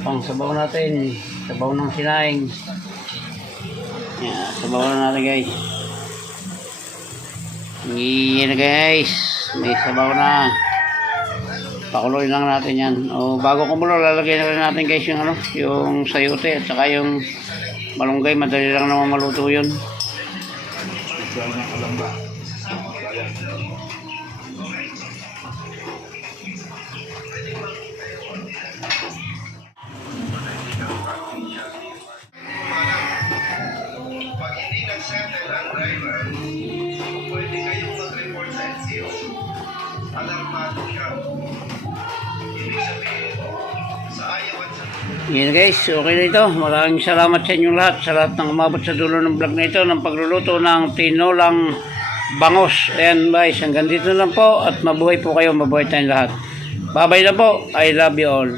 pang sabaw natin. Sabaw ng sinaing. Yan, sabaw na natin guys. Yan na guys. May sabaw na. Pakuloy lang natin yan. O, bago kumulo, lalagay na rin natin guys yung, yung sayote at saka yung malunggay. Madali lang naman maluto yun. Pag hindi nag-settle ang driver, pwede kayong mag-report sa NCO. Alarmado siya. Ibig sabihin, sa ayaw at sa... Yan guys, okay na ito. Maraming salamat sa inyong lahat. Sa lahat ng umabot sa dulo ng vlog na ito ng pagluluto ng tinolang bangos. Ayan guys, hanggang dito lang po at mabuhay po kayo. Mabuhay tayong lahat. Bye bye na po. I love you all.